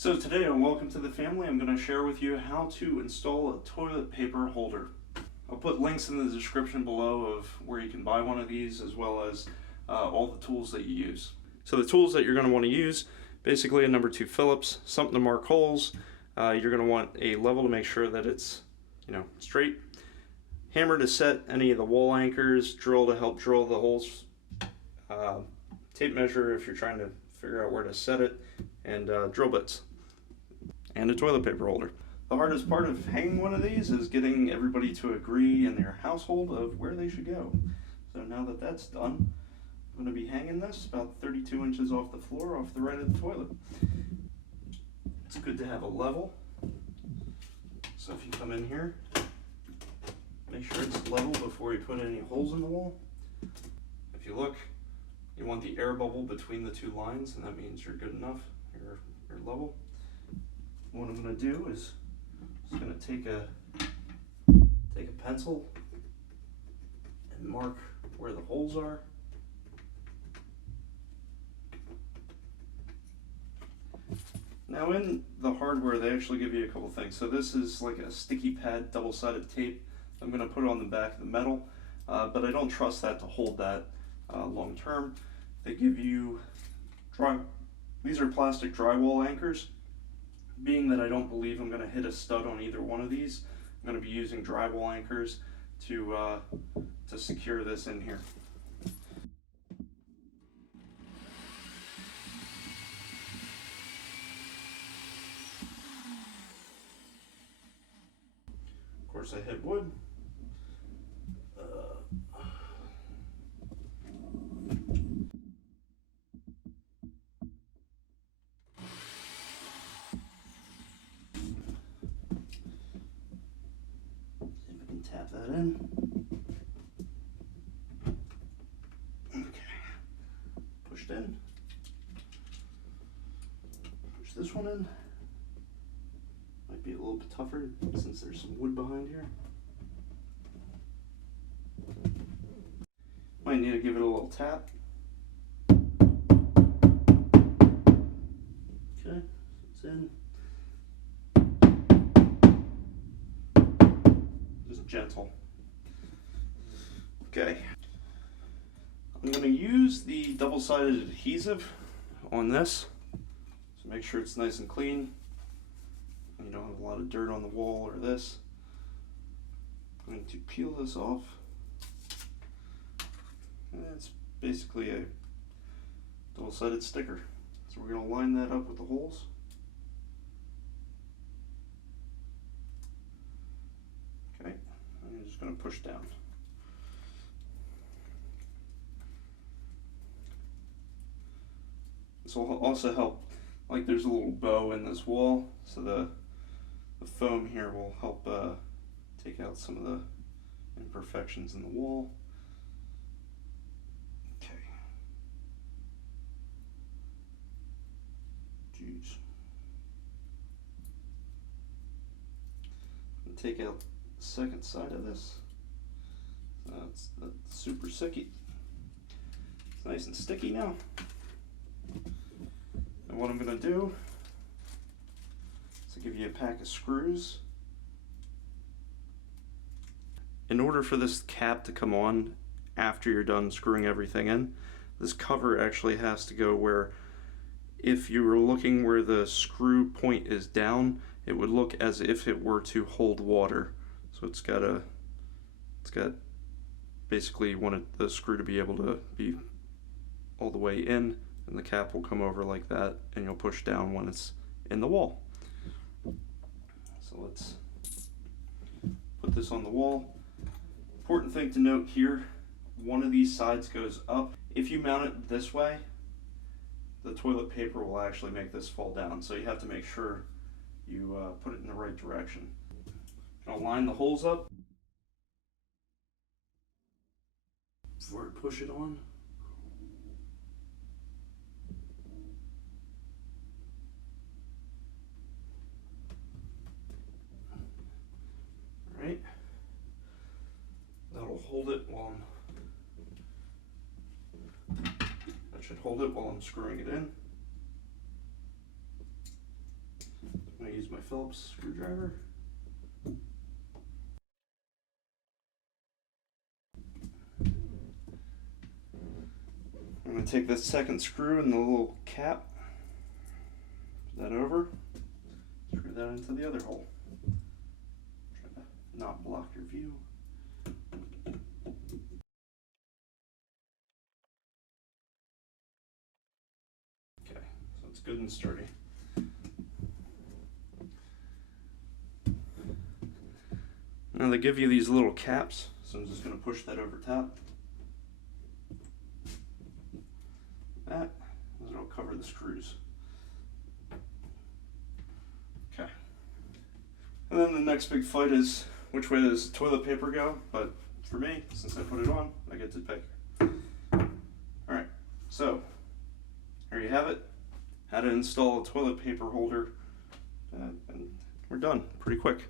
So today on Welcome to the Family, I'm going to share with you how to install a toilet paper holder. I'll put links in the description below of where you can buy one of these, as well as all the tools that you use. So the tools that you're going to want to use, basically a number 2 Phillips, something to mark holes. You're going to want a level to make sure that it's straight. Hammer to set any of the wall anchors, drill to help drill the holes, tape measure if you're trying to figure out where to set it, and drill bits, and a toilet paper holder. The hardest part of hanging one of these is getting everybody to agree in their household of where they should go. So now that that's done, I'm going to be hanging this about 32 inches off the floor, off the right of the toilet. It's good to have a level. So if you come in here, make sure it's level before you put any holes in the wall. If you look, you want the air bubble between the 2 lines, and that means you're good enough, you're level. What I'm going to do is just going to take a pencil and mark where the holes are. Now in the hardware, they actually give you a couple things. So this is like a sticky pad, double-sided tape. I'm going to put it on the back of the metal, but I don't trust that to hold that long term. They give you these are plastic drywall anchors. Being that I don't believe I'm going to hit a stud on either one of these, I'm going to be using drywall anchors to secure this in here. Of course, I hit wood. Tap that in. Okay. Pushed in. Push this one in. Might be a little bit tougher since there's some wood behind here. Might need to give it a little tap. Okay, it's in. Gentle. Okay. I'm going to use the double-sided adhesive on this, so make sure it's nice and clean. You don't have a lot of dirt on the wall or this. I'm going to peel this off. And it's basically a double-sided sticker. So we're going to line that up with the holes. I'm just going to push down. This will also help, like there's a little bow in this wall, so the foam here will help take out some of the imperfections in the wall. Okay. Jeez. Take out second side of this. That's super sticky. It's nice and sticky now. And what I'm going to do is give you a pack of screws. In order for this cap to come on after you're done screwing everything in, this cover actually has to go where, if you were looking where the screw point is down, it would look as if it were to hold water. So it's got basically, you want the screw to be able to be all the way in, and the cap will come over like that, and you'll push down when it's in the wall. So let's put this on the wall. Important thing to note here, one of these sides goes up. If you mount it this way, the toilet paper will actually make this fall down, so you have to make sure you put it in the right direction. I'll line the holes up before I push it on. All right, that'll hold it while that should hold it while I'm screwing it in. my Phillips screwdriver. I'm going to take this second screw and the little cap, put that over, screw that into the other hole. Try to not block your view. Okay, so it's good and sturdy. Now they give you these little caps, so I'm just going to push that over top. That, and it'll cover the screws. Okay. And then the next big fight is which way does toilet paper go? But for me, since I put it on, I get to pick. Alright, so here you have it. How to install a toilet paper holder. And we're done pretty quick.